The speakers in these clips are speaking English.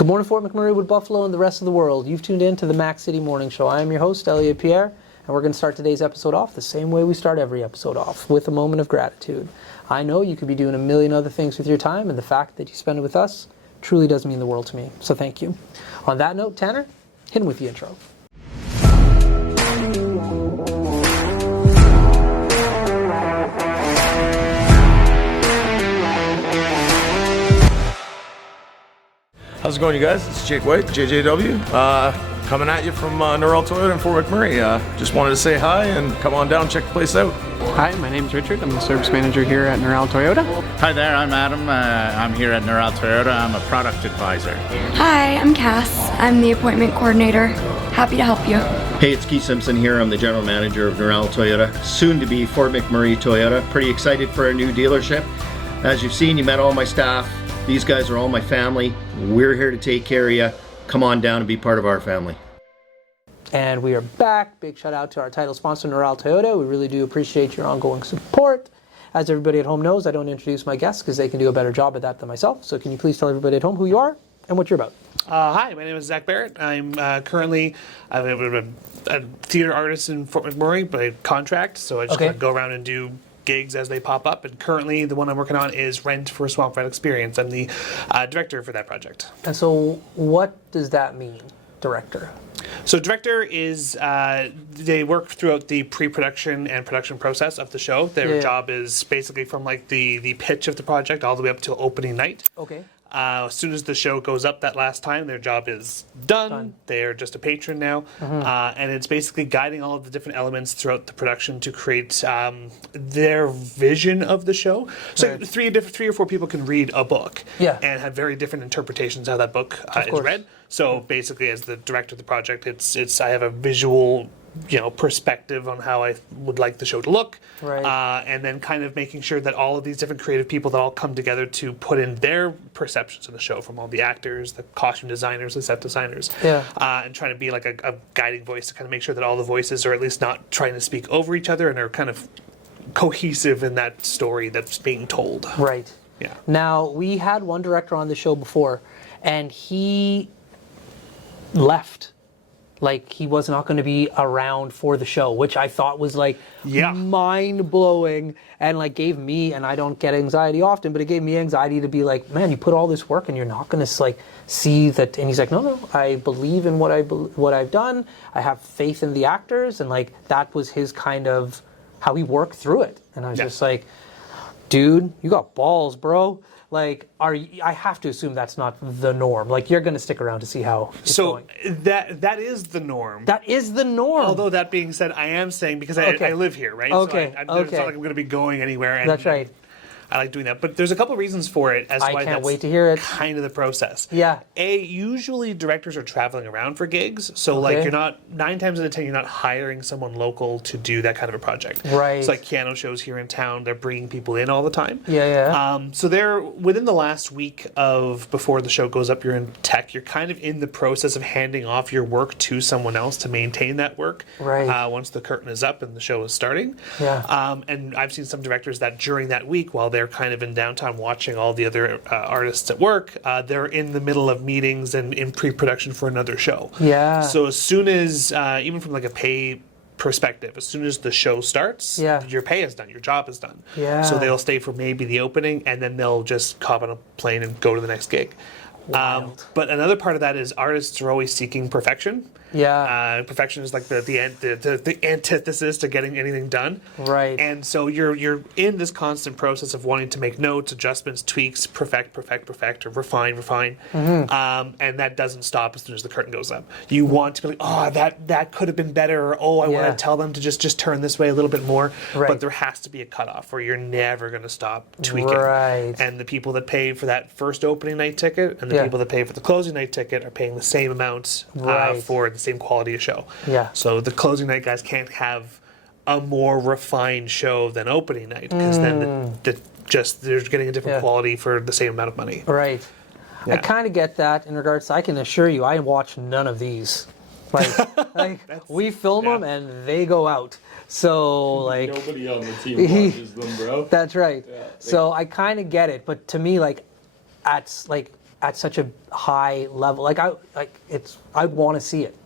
Good morning, Fort McMurray, Wood Buffalo, and the rest of the world. You've tuned in to the Mac City Morning Show. I am your host, Elliot Pierre, and we're going to start today's episode off the same way we start every episode off, with a moment of gratitude. I know you could be doing a million other things with your time, and the fact that you spend it with us truly does mean the world to me. So thank you. On that note, Tanner, hit him with the intro. How's it going, you guys? It's Jake White, JJW, coming at you from Norrell Toyota in Fort McMurray. Just wanted to say hi and come on down, check the place out. Hi, my name's Richard. I'm the service manager here at Norrell Toyota. Hi there, I'm Adam. I'm here at Norrell Toyota. I'm a product advisor. Hi, I'm Cass. I'm the appointment coordinator. Happy to help you. Hey, it's Keith Simpson here. I'm the general manager of Norrell Toyota, soon to be Fort McMurray Toyota. Pretty excited for our new dealership. As you've seen, you met all my staff. These guys are all my family. We're here to take care of you. Come on down and be part of our family. And we are back. Big shout out to our title sponsor, Norrell Toyota. We really do appreciate your ongoing support. As everybody at home knows, I don't introduce my guests because they can do a better job at that than myself. So can you please tell everybody at home who you are and what you're about? Hi, my name is Zach Barrett. I'm currently a theater artist in Fort McMurray by contract, so I just kind of go around and do gigs as they pop up, and currently the one I'm working on is Rent for a Swamp Rat Experience. I'm the director for that project. And so what does that mean, director? So director is, they work throughout the pre-production and production process of the show. Their job is basically from like the pitch of the project all the way up till opening night. Okay. As soon as the show goes up that last time, their job is done. They're just a patron now. And it's basically guiding all of the different elements throughout the production to create their vision of the show. So three or four people can read a book and have very different interpretations how that book is read. So basically, as the director of the project, it's I have a visual perspective on how I would like the show to look, and then kind of making sure that all of these different creative people that all come together to put in their perceptions of the show, from all the actors, the costume designers, the set designers, and trying to be like a guiding voice to kind of make sure that all the voices are at least not trying to speak over each other and are kind of cohesive in that story that's being told. Right. Yeah. Now, we had one director on the show before, and he left. Like, he was not going to be around for the show, which I thought was, like, mind-blowing, and, like, gave me, and I don't get anxiety often, but it gave me anxiety to be like, man, you put all this work and you're not going to, like, see that. And he's like, no, I believe in what I've done. I have faith in the actors, and, like, that was his kind of how he worked through it. And I was just like, dude, you got balls, bro. Like, I have to assume that's not the norm. Like, you're going to stick around to see how it's going. That is the norm. That is the norm. Although that being said, I am saying, because I live here, right? Okay. So it's not like I'm going to be going anywhere. And that's right. I like doing that. But there's a couple reasons for it as to why can't wait to hear it. Kind of the process. Yeah. Usually directors are traveling around for gigs. So like you're not, 9 times out of 10, you're not hiring someone local to do that kind of a project. Right. It's like piano shows here in town. They're bringing people in all the time. Yeah. So they're, within the last week of before the show goes up, you're in tech, you're kind of in the process of handing off your work to someone else to maintain that work. Right. Once the curtain is up and the show is starting. Yeah. And I've seen some directors that during that week, while they're kind of in downtown watching all the other artists at work, they're in the middle of meetings and in pre-production for another show. Yeah. So as soon as, even from like a pay perspective, as soon as the show starts, your pay is done, your job is done. Yeah. So they'll stay for maybe the opening, and then they'll just hop on a plane and go to the next gig. But another part of that is artists are always seeking perfection. Yeah. Perfection is like the antithesis to getting anything done. Right. And so you're in this constant process of wanting to make notes, adjustments, tweaks, perfect, or refine. And that doesn't stop as soon as the curtain goes up. You want to be like, oh, that could have been better, or I want to tell them to just turn this way a little bit more. Right. But there has to be a cutoff where you're never going to stop tweaking. Right. And the people that pay for that first opening night ticket and the people that pay for the closing night ticket are paying the same amount for the same quality of show. Yeah. So the closing night guys can't have a more refined show than opening night, because then they're getting a different quality for the same amount of money. Right. I kind of get that in regards to, I can assure you, I watch none of these. Like we film them and they go out. So like nobody on the team watches them, bro. That's right. So I kind of get it, but to me, like at such a high level. I'd want to see it.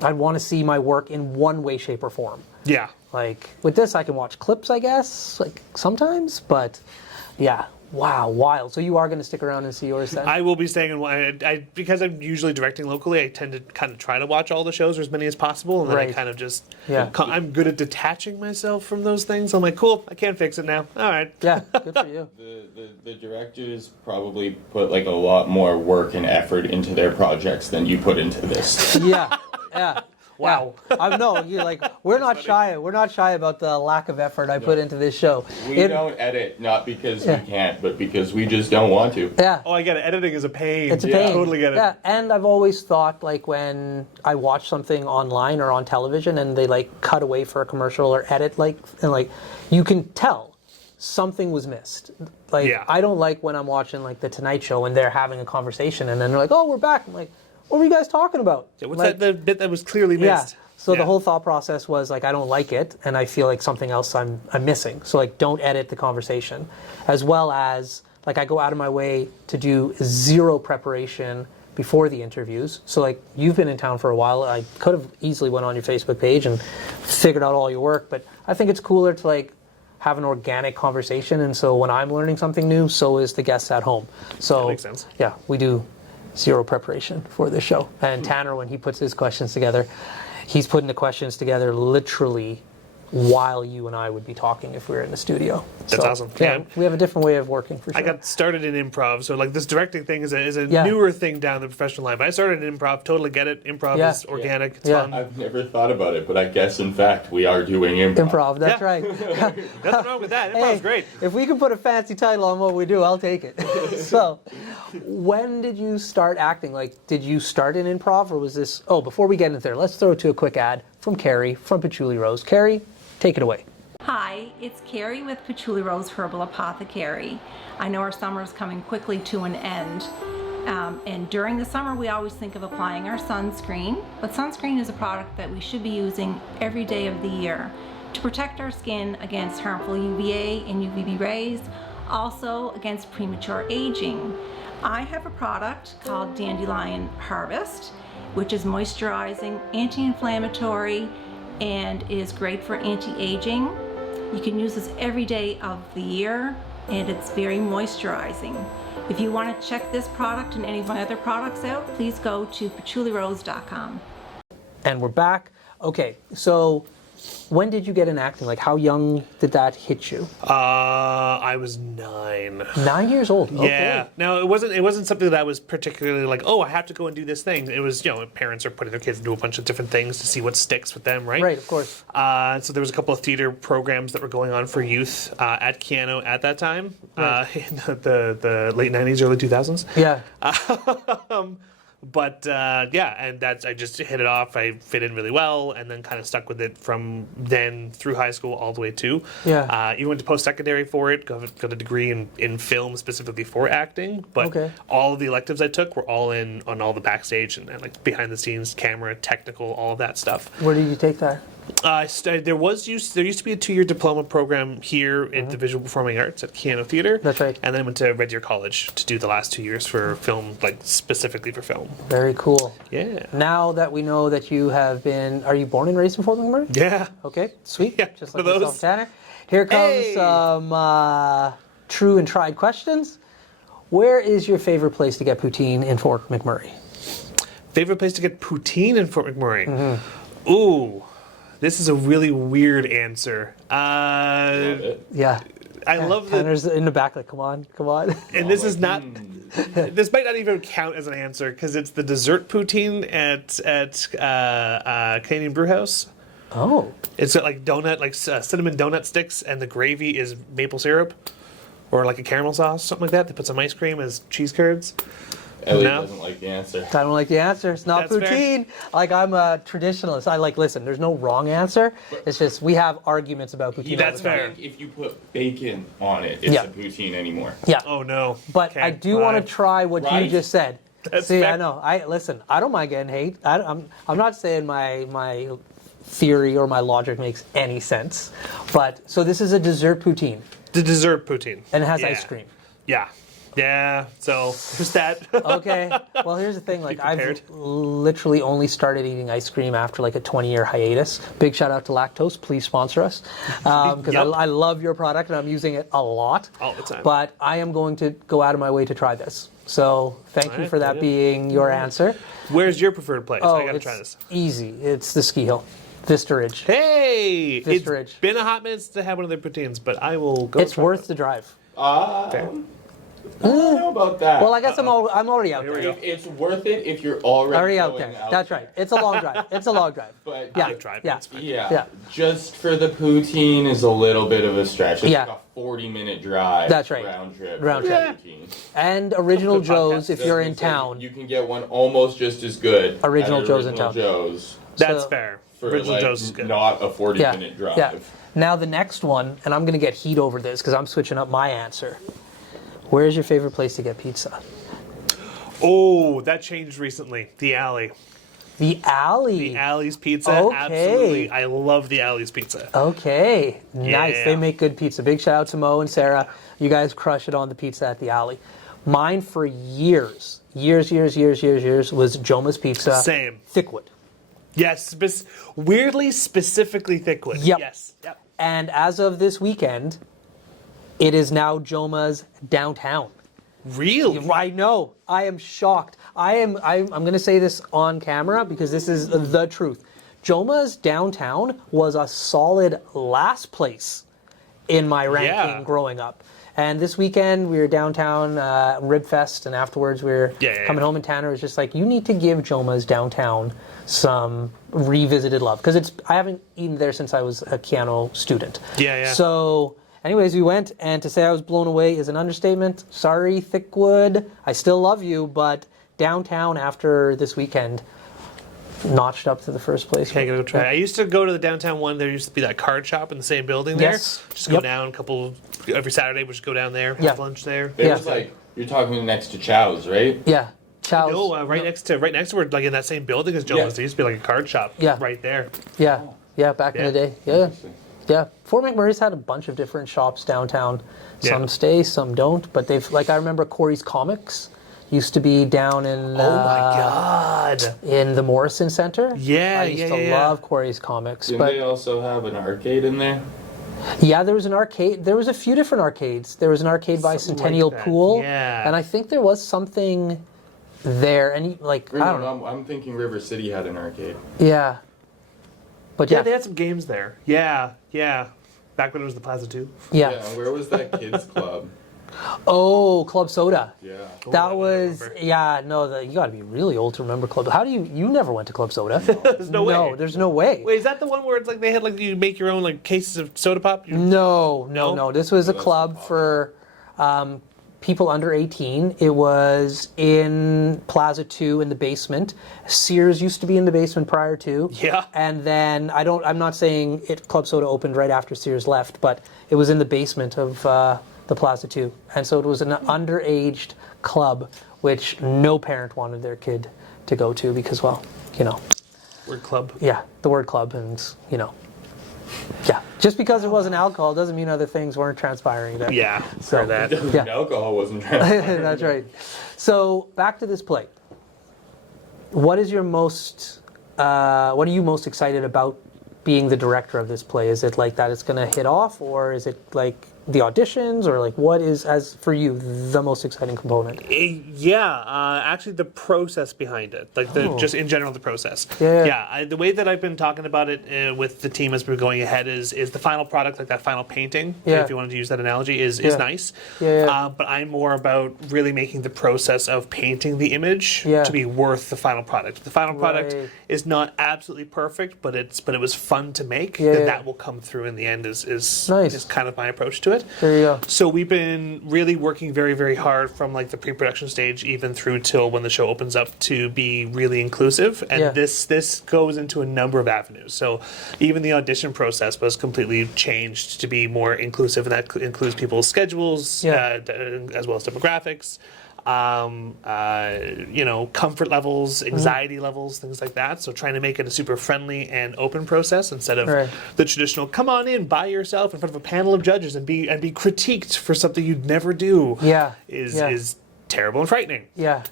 I'd want to see my work in one way, shape, or form. Yeah. Like with this, I can watch clips, I guess, like sometimes, but yeah. Wow, wild. So you are going to stick around and see yours then? I will be staying in because I'm usually directing locally. I tend to kind of try to watch all the shows or as many as possible, and then I kind of just I'm good at detaching myself from those things. I'm like, cool, I can't fix it now. All right. Yeah, good for you. The directors probably put like a lot more work and effort into their projects than you put into this. Yeah. Wow. Yeah. We're not shy. We're not shy about the lack of effort I put into this show. We don't edit, not because we can't, but because we just don't want to. Yeah. Oh, I get it. Editing is a pain. It's a pain. I totally get it. Yeah, and I've always thought, like, when I watch something online or on television and they, like, cut away for a commercial or edit, you can tell something was missed. I don't like when I'm watching, like, The Tonight Show and they're having a conversation and then they're like, oh, we're back. I'm like, what were you guys talking about? Yeah, what's the bit that was clearly missed? Yeah. So the whole thought process was, like, I don't like it, and I feel like something else I'm missing. So, like, don't edit the conversation. As well as, like, I go out of my way to do zero preparation before the interviews. So, like, you've been in town for a while. I could have easily went on your Facebook page and figured out all your work, but I think it's cooler to, like, have an organic conversation. And so when I'm learning something new, so is the guests at home. So, that makes sense. Yeah, we do zero preparation for this show. And Tanner, when he puts his questions together, he's putting the questions together literally while you and I would be talking if we were in the studio. That's awesome. Yeah, we have a different way of working for sure. I got started in improv, so like this directing thing is a newer thing down the professional line. But I started in improv, totally get it. Improv is organic, it's fun. I've never thought about it, but I guess in fact we are doing improv. Improv, that's right. Nothing wrong with that. Improv's great. If we can put a fancy title on what we do, I'll take it. So, when did you start acting? Like, did you start in improv, or was this... Oh, before we get into there, let's throw to a quick ad from Carrie from Patchouli Rose. Carrie, take it away. Hi, it's Carrie with Patchouli Rose Herbal Apothecary. I know our summer is coming quickly to an end. And during the summer, we always think of applying our sunscreen. But sunscreen is a product that we should be using every day of the year to protect our skin against harmful UVA and UVB rays, also against premature aging. I have a product called Dandelion Harvest, which is moisturizing, anti-inflammatory, and is great for anti-aging. You can use this every day of the year, and it's very moisturizing. If you want to check this product and any of my other products out, please go to patchoulirose.com. And we're back. Okay, so when did you get in acting? Like, how young did that hit you? I was 9. 9 years old. Okay. Yeah. Now it wasn't something that I was particularly like, oh, I have to go and do this thing. It was, parents are putting their kids to do a bunch of different things to see what sticks with them, right? Right, of course. So there was a couple of theater programs that were going on for youth at Keanu at that time, in the late 90s, early 2000s. Yeah. But and I just hit it off. I fit in really well, and then kind of stuck with it from then through high school all the way to. Yeah. You went to post-secondary for it, got a degree in film specifically for acting, but all of the electives I took were all on all the backstage and like behind the scenes, camera, technical, all of that stuff. Where did you take that? There used to be a 2-year diploma program here in the Visual Performing Arts at Keanu Theatre. That's right. And then went to Red Deer College to do the last 2 years for film, like specifically for film. Very cool. Yeah. Now that we know that you have been, are you born and raised in Fort McMurray? Yeah. Okay, sweet. Yeah, just one like of yourself, those. Tanner. Here comes some true and tried questions. Where is your favorite place to get poutine in Fort McMurray? Favorite place to get poutine in Fort McMurray? Ooh. This is a really weird answer. Yeah. I love that. Tanner's in the back, like, come on. And this is not. This might not even count as an answer because it's the dessert poutine at Canadian Brewhouse. Oh. It's got like cinnamon donut sticks, and the gravy is maple syrup or like a caramel sauce, something like that. They put some ice cream as cheese curds. Elliot doesn't like the answer. I don't like the answer. It's not That's poutine. fair. Like, I'm a traditionalist. Listen, there's no wrong answer. It's just we have arguments about poutine. That's all the time. fair. If you put bacon on it, it's Yeah. a poutine anymore. Yeah. Oh no. But I do want to try what you Right. just said. That's See, fair. I know. I don't mind getting hate. I'm not saying my theory or my logic makes any sense. But so this is a dessert poutine, The dessert poutine. and it has Yeah. ice cream. Yeah. Yeah, so there's that. Okay. Well, here's the thing. Like, prepared. I've literally only started eating ice cream after like a 20-year hiatus. Big shout out to Lactose. Please sponsor us. Because Yep. I love your product and I'm using it a lot. All the time. But I am going to go out of my way to try this. So thank you Alright, for that yeah. being your answer. Where's your preferred place? I gotta it's try this. easy. It's the ski hill. Vista Ridge. Hey! Vista It's Ridge. been a hot minute to have one of their poutines, but I will go It's try worth it. the drive. I don't know about that. Well, I guess I'm already out Here we there. go. It's worth it if you're already Out going there. out That's there. right. It's a long drive. It's a long drive. But Yeah. like driving, Yeah. it's fine. Yeah, Yeah. just for the poutine is a little bit of a stretch. It's Yeah. like a 40-minute drive. That's right. Round trip. Round for trip. poutine. And Original Good Joe's podcast. if you're in That's what I'm saying. town. You can get one almost just as good. Original at Joe's in Original town. Joe's That's So- fair. for Original like Joe's is good. not a 40-minute drive. Yeah. Now the next one, and I'm going to get heat over this because I'm switching up my answer. Where's your favorite place to get pizza? Oh, that changed recently. The Alley. The Alley. The Alley's Pizza. Okay. Absolutely. I love the Alley's Pizza. Okay, nice. Yeah. They make good pizza. Big shout out to Mo and Sarah. You guys crush it on the pizza at the Alley. Mine for years, was Joma's Pizza. Same. Thickwood. Yes, weirdly specifically Thickwood. Yep. Yes. Yep. And as of this weekend, it is now Joma's downtown. Really? I know. I am shocked. I'm going to say this on camera because this is the truth. Joma's downtown was a solid last place in my ranking growing up. And this weekend we were downtown Ribfest, and afterwards we were coming home, and Tanner was just like, "You need to give Joma's downtown some revisited love," because I haven't eaten there since I was a Keanu student. Yeah. So. Anyways, we went, and to say I was blown away is an understatement. Sorry, Thickwood. I still love you, but downtown after this weekend notched up to the first place. Okay, I gotta go try. I used to go to the downtown one. There used to be that card shop in the same building there. Yes. Just go down every Saturday. We just go down there, have lunch there. There's like, you're talking next to Chow's, right? Yeah. Chow's. No, right next to we're like in that same building as Jones. Yeah. There used to be like a card shop. Yeah. Right there. Yeah, back in the day. Yeah. Yeah. Fort McMurray's had a bunch of different shops downtown. Some stay, some don't, but they've, like, I remember Corey's Comics used to be down in Oh my God. in the Morrison Center. Yeah, I used to love Corey's Comics. Didn't but they also have an arcade in there? yeah, there was an arcade. There was a few different arcades. There was an arcade by Something Centennial like that. Pool. Yeah. And I think there was something there. And like, I don't know. No, I'm thinking River City had an arcade. Yeah. But Yeah, yeah. they had some games there. Yeah. Back when it was the Plaza 2. Yeah. Where was that kids club? Oh, Club Soda. Yeah. That was, you got to be really old to remember Club. How do you never went to Club Soda? There's no way. No, there's no way. Wait, is that the one where it's like they had like you make your own like cases of soda pop? No. This was a club for people under 18. It was in Plaza 2 in the basement. Sears used to be in the basement prior to. Yeah. And then I'm not saying Club Soda opened right after Sears left, but it was in the basement of the Plaza 2. And so it was an underaged club, which no parent wanted their kid to go to because, well, Word club. yeah, the word club, and yeah. Just because it wasn't alcohol doesn't mean other things weren't transpiring there. Yeah. So For that. Yeah. Alcohol wasn't transparent. That's right. So back to this play. What are you most excited about being the director of this play? Is it like that it's going to hit off, or is it like the auditions, or like what is, as for you, the most exciting component? Actually the process behind it, like just in general the process. The way that I've been talking about it with the team as we're going ahead is the final product, like that final painting, if you wanted to use that analogy, is nice. But I'm more about really making the process of painting the image to be worth the final product. The final product is not absolutely perfect, but it was fun to make. That will come through in the end is kind of my approach to it. There you go. So we've been really working very, very hard from like the pre-production stage even through till when the show opens up to be really inclusive. And this goes into a number of avenues. So even the audition process was completely changed to be more inclusive, and that includes people's schedules as well as demographics. comfort levels, anxiety levels, things like that. So trying to make it a super friendly and open process instead of the traditional come on in by yourself in front of a panel of judges and be critiqued for something you'd never do. Is terrible and frightening.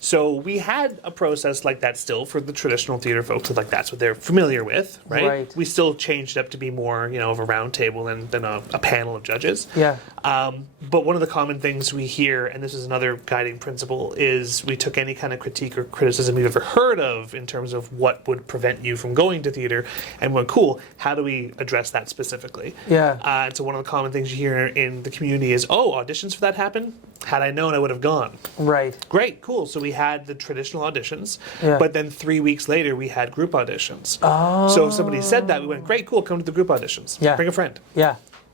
So we had a process like that still for the traditional theater folks, like that's what they're familiar with, right? We still changed it up to be more, of a round table than a panel of judges. But one of the common things we hear, and this is another guiding principle, is we took any kind of critique or criticism we've ever heard of in terms of what would prevent you from going to theater, and went, cool, how do we address that specifically? And so one of the common things you hear in the community is, oh, auditions for that happen? Had I known, I would have gone. Great, cool. So we had the traditional auditions, but then 3 weeks later we had group auditions. So if somebody said that, we went, great, cool, come to the group auditions. Bring a friend.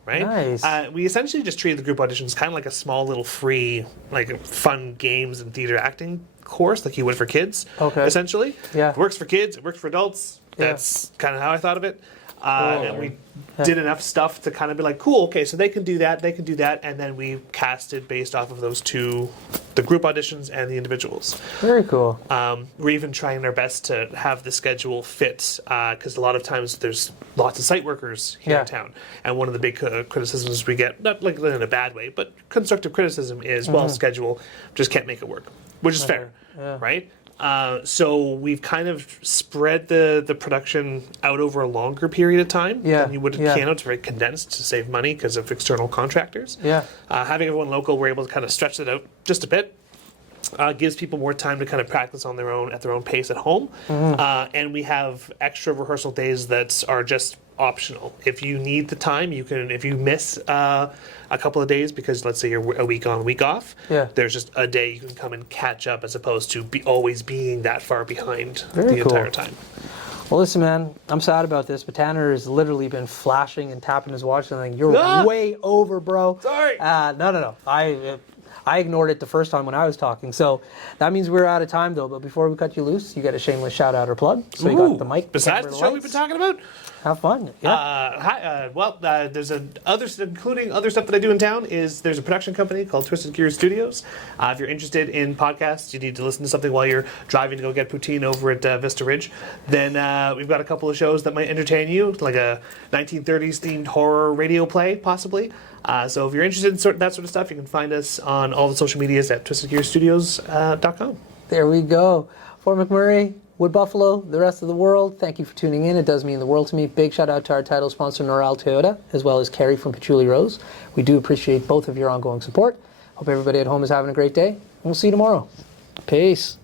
Right? Nice. We essentially just treated the group auditions kind of like a small little free, like fun games and theater acting course, like you would for kids, essentially. It works for kids, it works for adults. That's kind of how I thought of it. And we did enough stuff to kind of be like, cool, okay, so they can do that, and then we casted based off of those two, the group auditions and the individuals. Very cool. We're even trying our best to have the schedule fit, because a lot of times there's lots of site workers here in town, and one of the big criticisms we get, not like in a bad way, but constructive criticism is, well, schedule, just can't make it work, which is fair, right? So we've kind of spread the production out over a longer period of time than you would in Canada. It's very condensed to save money because of external contractors. Having everyone local, we're able to kind of stretch it out just a bit. Gives people more time to kind of practice on their own at their own pace at home. And we have extra rehearsal days that are just optional. If you need the time, you can. If you miss a couple of days because let's say you're a week on, week off, there's just a day you can come and catch up as opposed to always being that far behind entire time. Well, listen, man, I'm sad about this, but Tanner has literally been flashing and tapping his watch and like, you're way over, bro. Sorry. No. I ignored it the first time when I was talking. So that means we're out of time, though. But before we cut you loose, you get a shameless shout out or plug. So you got the mic. Besides the show we've been talking about? Have fun. There's including other stuff that I do in town, there's a production company called Twisted Gear Studios. If you're interested in podcasts, you need to listen to something while you're driving to go get poutine over at Vista Ridge, then we've got a couple of shows that might entertain you, like a 1930s themed horror radio play, possibly. So if you're interested in that sort of stuff, you can find us on all the social medias at twistedgearstudios.com. There we go. Fort McMurray, Wood Buffalo, the rest of the world, thank you for tuning in. It does mean the world to me. Big shout out to our title sponsor, Noral Toyota, as well as Carrie from Patchouli Rose. We do appreciate both of your ongoing support. Hope everybody at home is having a great day, and we'll see you tomorrow. Peace.